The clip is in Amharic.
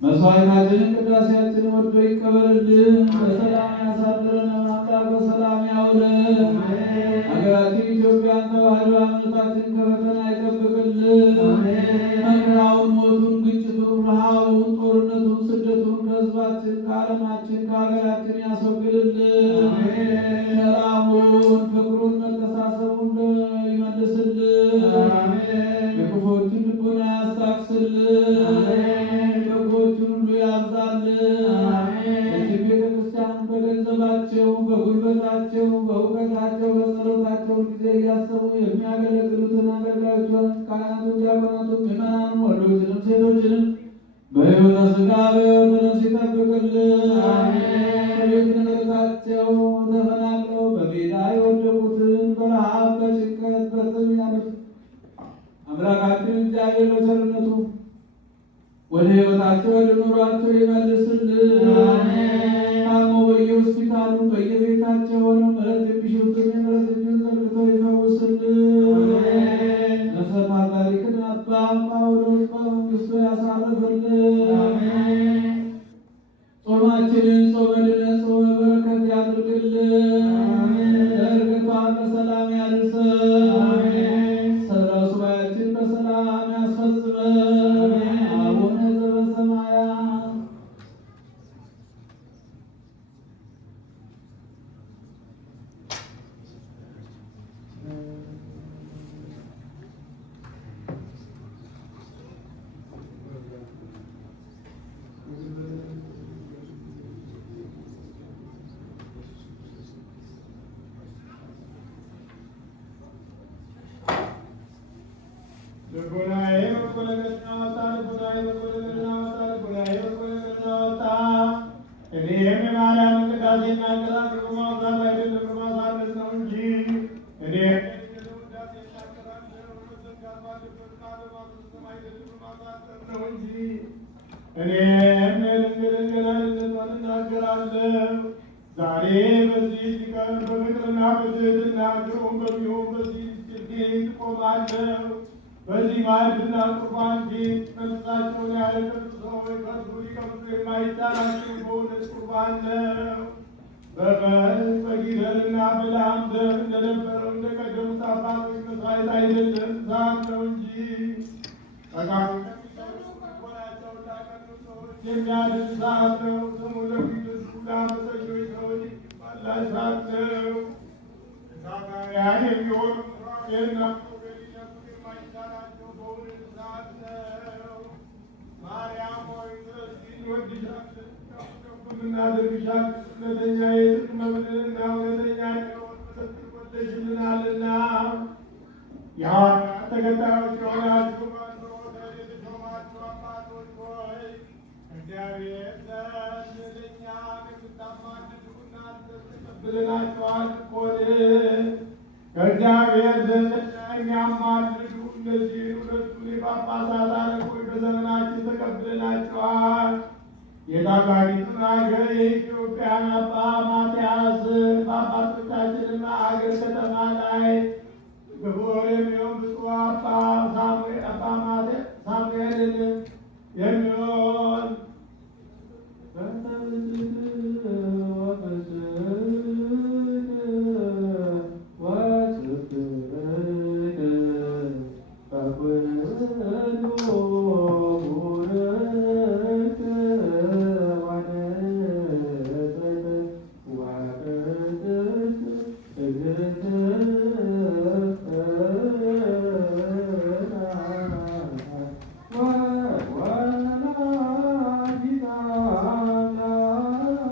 መስዋዕታችንን ቅዳሴያችንን ወዶ ይቀበልልን። በሰላም ያሳድረን፣ አምላክ በሰላም ያውለን። ሀገራችን ኢትዮጵያን ተዋህዶ እምነታችን ከፈተና ይጠብቅልን። መከራውን፣ ሞቱን፣ ግጭቱን፣ ረሃቡን፣ ጦርነቱን፣ ስደቱን ከህዝባችን ከዓለማችን ከሀገራችን ያስወግድልን። ሰላሙን፣ ፍቅሩን፣ መተሳሰቡን ይመልስልን። የክፉዎችን ልቡና ያስታክስልን። በጎቹን ሁሉ ያብዛልን። እጅግ ቤተክርስቲያን በገንዘባቸው በጉልበታቸው በእውቀታቸው በጸሎታቸው ጊዜ እያሰቡ የሚያገለግሉትን አገልጋዮቿን ካህናቱን፣ ዲያቆናቱን፣ ምዕመናኑን ወንዶችንም ሴቶችንም በሕይወተ ሥጋ በሕይወተ ነፍስ ይጠብቅልን። ከቤት ንብረታቸው ተፈናቅለው በሜዳ የወደቁትን በረሃብ በጭንቀት በጥም ያሉት አምላካችን እግዚአብሔር በቸርነቱ ወደ ሕይወታቸው ወደ ኑሯቸው ይመልስልን። ታመው በየሆስፒታሉ በየቤታቸው ሆነው ምሕረት የሚሹትን የምሕረት እጁን ዘርግቶ ይፈውስልን። ነፍሰ ታሪክን አባ ጳውሎስ በመንግሥቱ ያሳርፍልን። ጾማችንን ጾመ ድነት ጾመ በረከት ያድርግልን። ለዕርገቷ በሰላም ያድርሰን። ሰብረ ሱባኤያችን በሰላም ያስፈጽመን። አቡነ ዘበሰማያት ዛሬ በዚህ ቀን በፍቅርና በትህትና ግሩም በሚሆን በዚህ ፊት ቆማለሁ። በዚህ ማዕድና ቁርባን ፊት ነፍሳቸውን ያለቀሱ ሰዎች ከእርሱ ሊቀምሱ የማይቻላቸው በእውነት ቁርባን ነው። በበግ በጊደርና በላም ደም እንደነበረው እንደ ቀደሙት አባቶች መስዋዕት አይደለም፣ ዛፍ ነው እንጂ ጠቃሚ ሆናቸውን ላቀኑ ሰዎች የሚያድን ዛፍ ነው። ስሙ ለፊቶች ሁላ መሰጆች ሰዎች ባላሽ ዛፍ ነው። ሳማውያን የሚሆኑ ና የማይቻላቸው በእውነት ዛፍ ነው። ማርያም ሆይ ስለዚህ እንወድሻለን፣ እናደርግሻለን። እውነተኛ የጽድቅ መብልንና እውነተኛ የሆን ምስክር ወልደሽልናልና የሐዋርያት ተከታዮች የሆናችሁ በአንድሮት የተሾማችሁ አባቶች ሆይ እግዚአብሔር ዘንድ ለእኛ የምታማልዱ እናንተ ተቀብለናችኋል እኮን። ከእግዚአብሔር ዘንድ የሚያማልዱ እነዚህን ሁለቱን የጳጳሳት አለቆች በዘመናችን ተቀብለናችኋል። የታላቂቱን አገር የኢትዮጵያን አባ ማትያስ በአባቶቻችንና አገር ከተማ ላይ ክቡር የሚሆን ብፁዕ አባ ሳሙኤልን የሚሆን Good.